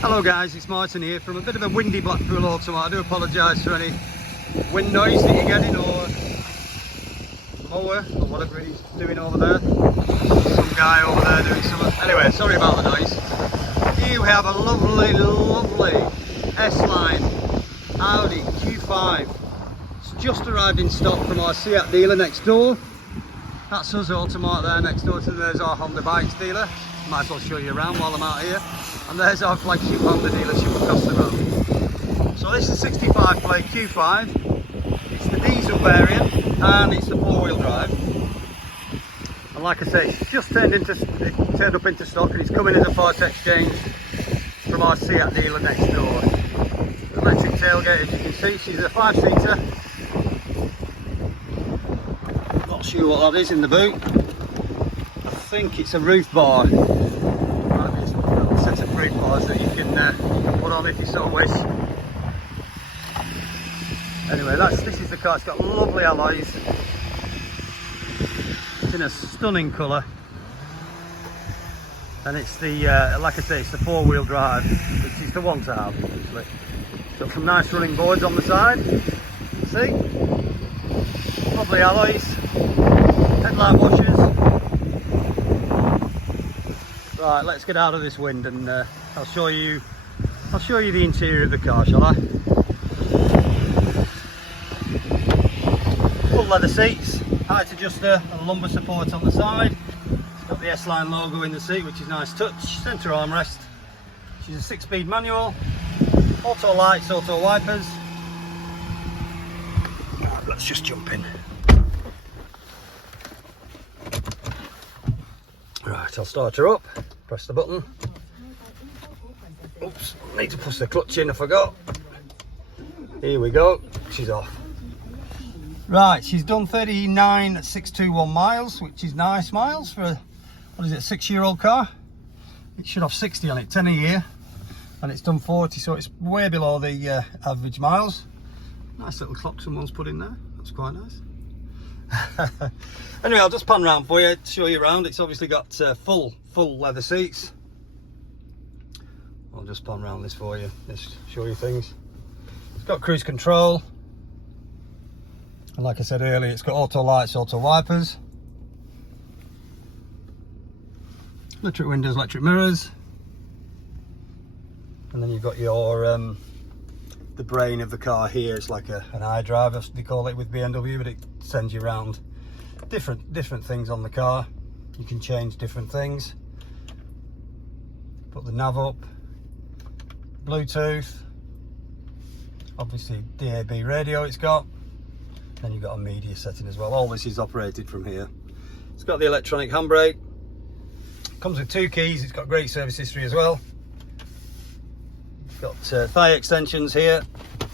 Hello guys, it's Martin here from a bit of a windy Blackpool Automart. I do apologise for any wind noise that you're getting, or mower or whatever he's doing over there. Some guy over there doing something. Anyway, sorry about the noise. You have a lovely S-Line Audi Q5. It's just arrived in stock from our Seat dealer next door. That's us Automart there next door to there's our Honda Bikes dealer. Might as well show you around while I'm out here. And there's our flagship Honda dealership across the road. So this is a 65 plate Q5. It's the diesel variant and it's the 4-wheel drive. And like I say, it's just turned up into stock, and it's coming as a part exchange from our Seat dealer next door. Electric tailgate, as you can see. She's a 5-seater. Not sure what that is in the boot. I think it's a roof bar. Might be a little set of roof bars that you can put on if you so wish. Anyway, this is the car. It's got lovely alloys. It's in a stunning colour, and it's the like I say, it's the 4-wheel drive, which is the one to have. Obviously, got some nice running boards on the side. See, lovely alloys, headlight washers. Right, let's get out of this wind, and I'll show you the interior of the car, shall I? Full leather seats, height adjuster and lumbar support on the side. It's got the S-Line logo in the seat, which is a nice touch. Centre armrest. She's a 6-speed manual. Auto lights, auto wipers. Right, let's just jump in. Right, I'll start her up. Press the button. Oops, need to push the clutch in, I forgot. Here we go, she's off. Right, she's done 39,621 miles, which is nice miles for a, what is it, a 6-year-old car. It should have 60 on it, 10 a year, and it's done 40, so it's way below the average miles. Nice little clock someone's put in there, that's quite nice. Anyway, I'll just pan round for you, show you around. It's obviously got full leather seats. I'll just pan round this for you, just show you things. It's got cruise control. And like I said earlier, it's got auto lights, auto wipers, electric windows, electric mirrors, and then you've got your the brain of the car here. It's like an iDrive, they call it with BMW, but it sends you around different things on the car. You can change different things. Put the nav up, Bluetooth, obviously DAB radio it's got. Then you've got a media setting as well. All this is operated from here. It's got the electronic handbrake. Comes with 2 keys. It's got great service history as well. It's got thigh extensions here.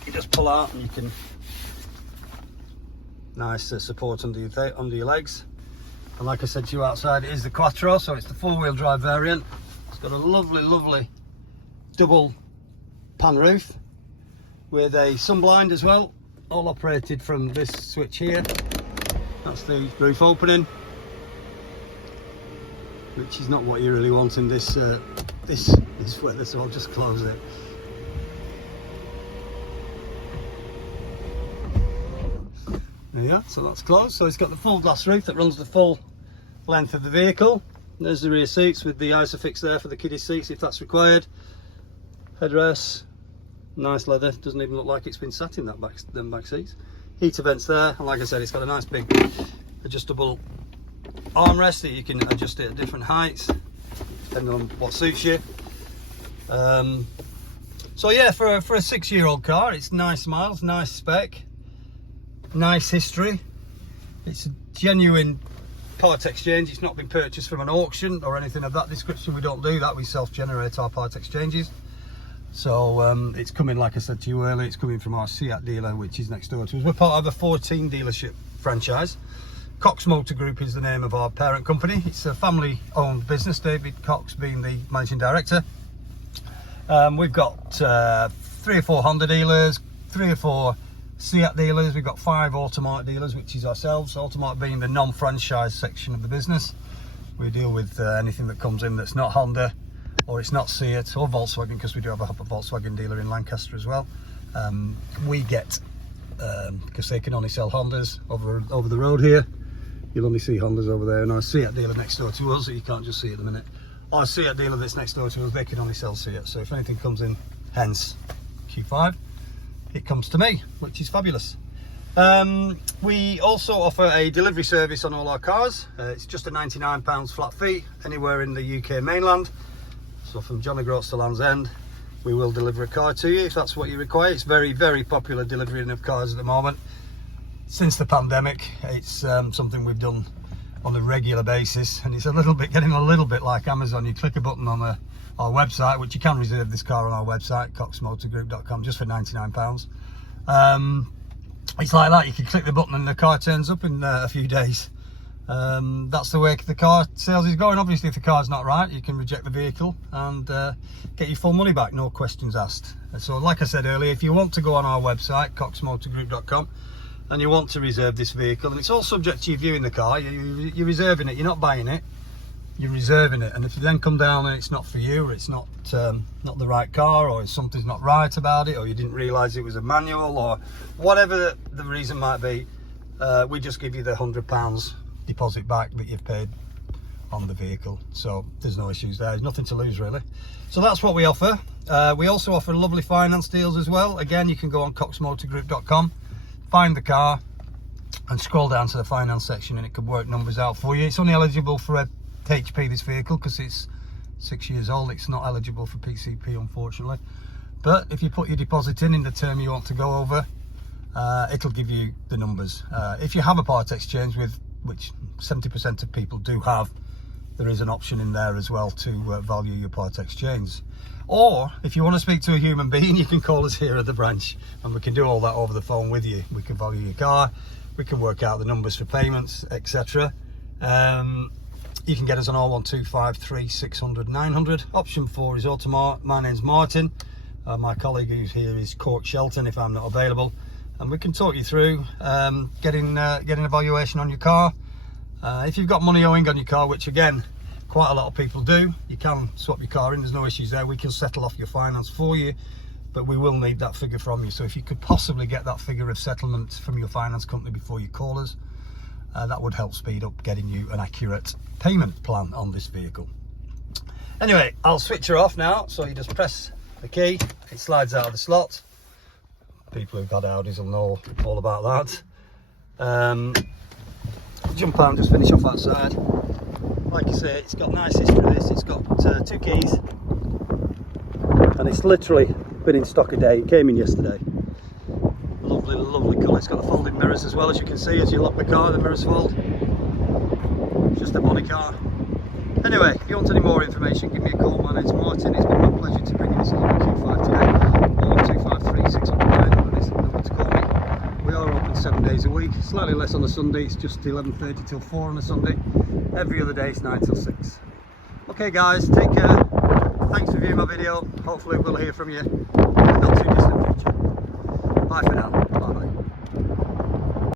You just pull out and you can nice support under your legs. And like I said to you outside, it is the Quattro, so it's the 4-wheel drive variant. It's got a lovely double pan roof with a sunblind as well. All operated from this switch here. That's the roof opening, which is not what you really want in this weather, so I'll just close it. Yeah, so that's closed. So it's got the full glass roof that runs the full length of the vehicle. There's the rear seats with the Isofix there for the kiddie seats if that's required. Headrests. Nice leather, doesn't even look like it's been sat in them back seats. Heater vents there, and like I said, it's got a nice big adjustable armrest that you can adjust it at different heights depending on what suits you. So yeah, for a 6-year-old car, it's nice miles, nice spec, nice history. It's a genuine part exchange. It's not been purchased from an auction or anything of that description. We don't do that, we self-generate our part exchanges. So it's coming, like I said to you earlier, it's coming from our Seat dealer, which is next door to us. We're part of a 14 dealership franchise. Cox Motor Group is the name of our parent company. It's a family-owned business, David Cox being the managing director. We've got 3 or 4 Honda dealers, 3 or 4 Seat dealers. We've got 5 Automart dealers, which is ourselves. Automart being the non-franchise section of the business. We deal with anything that comes in that's not Honda or it's not Seat or Volkswagen, because we do have a Volkswagen dealer in Lancaster as well, we get, because they can only sell Hondas over the road here. You'll only see Hondas over there, and our Seat dealer next door to us, that you can't just see at the minute. Our Seat dealer that's next door to us, they can only sell Seat. So if anything comes in, hence Q5, it comes to me, which is fabulous. We also offer a delivery service on all our cars. It's just a £99 flat fee anywhere in the UK mainland. So from John O'Groats to Land's End, we will deliver a car to you if that's what you require. It's very, very popular delivering of cars at the moment. Since the pandemic, it's something we've done on a regular basis, and it's getting a little bit like Amazon. You click a button on our website, which you can reserve this car on our website, coxmotorgroup.com, just for £99. It's like that. You can click the button and the car turns up in a few days. That's the way the car sales is going. Obviously, if the car's not right, you can reject the vehicle and get your full money back, no questions asked. So like I said earlier, if you want to go on our website, coxmotorgroup.com, and you want to reserve this vehicle, and it's all subject to you viewing the car, you're reserving it, you're not buying it, you're reserving it. And if you then come down and it's not for you, or it's not the right car, or something's not right about it, or you didn't realise it was a manual, or whatever the reason might be, we just give you the £100 deposit back that you've paid on the vehicle. So there's no issues there, there's nothing to lose really. So that's what we offer. We also offer lovely finance deals as well. Again, you can go on coxmotorgroup.com, find the car and scroll down to the finance section, and it can work numbers out for you. It's only eligible for a HP, this vehicle, because it's 6 years old. It's not eligible for PCP, unfortunately. But if you put your deposit in the term you want to go over, it'll give you the numbers. If you have a part exchange, which 70% of people do have, there is an option in there as well to value your part exchange. Or if you want to speak to a human being, you can call us here at the branch, and we can do all that over the phone with you. We can value your car, we can work out the numbers for payments, etc. You can get us on 01253 600 900. Option 4 is Automart. My name's Martin. My colleague who's here is Court Shelton if I'm not available, and we can talk you through getting a valuation on your car. If you've got money owing on your car, which again quite a lot of people do, you can swap your car in, there's no issues there. We can settle off your finance for you, but we will need that figure from you. So if you could possibly get that figure of settlement from your finance company before you call us, that would help speed up getting you an accurate payment plan on this vehicle. Anyway, I'll switch her off now. So you just press the key, it slides out of the slot. People who've had Audis will know all about that. Jump out and just finish off outside. Like I say, it's got nice history, this. It's got 2 keys, and it's literally been in stock a day. It came in yesterday. Lovely, lovely colour. It's got the folding mirrors as well, as you can see. As you lock the car, the mirrors fold. It's just a money car. Anyway, if you want any more information, give me a call. My name's Martin. It's been my pleasure to bring you this Audi Q5 today. 01253 600 900 is the number to call me. We are open 7 days a week, slightly less on a Sunday. It's just 11:30 till 4 on a Sunday. Every other day it's 9 till 6. Okay guys, take care. Thanks for viewing my video. Hopefully we'll hear from you in the not too distant future. Bye for now.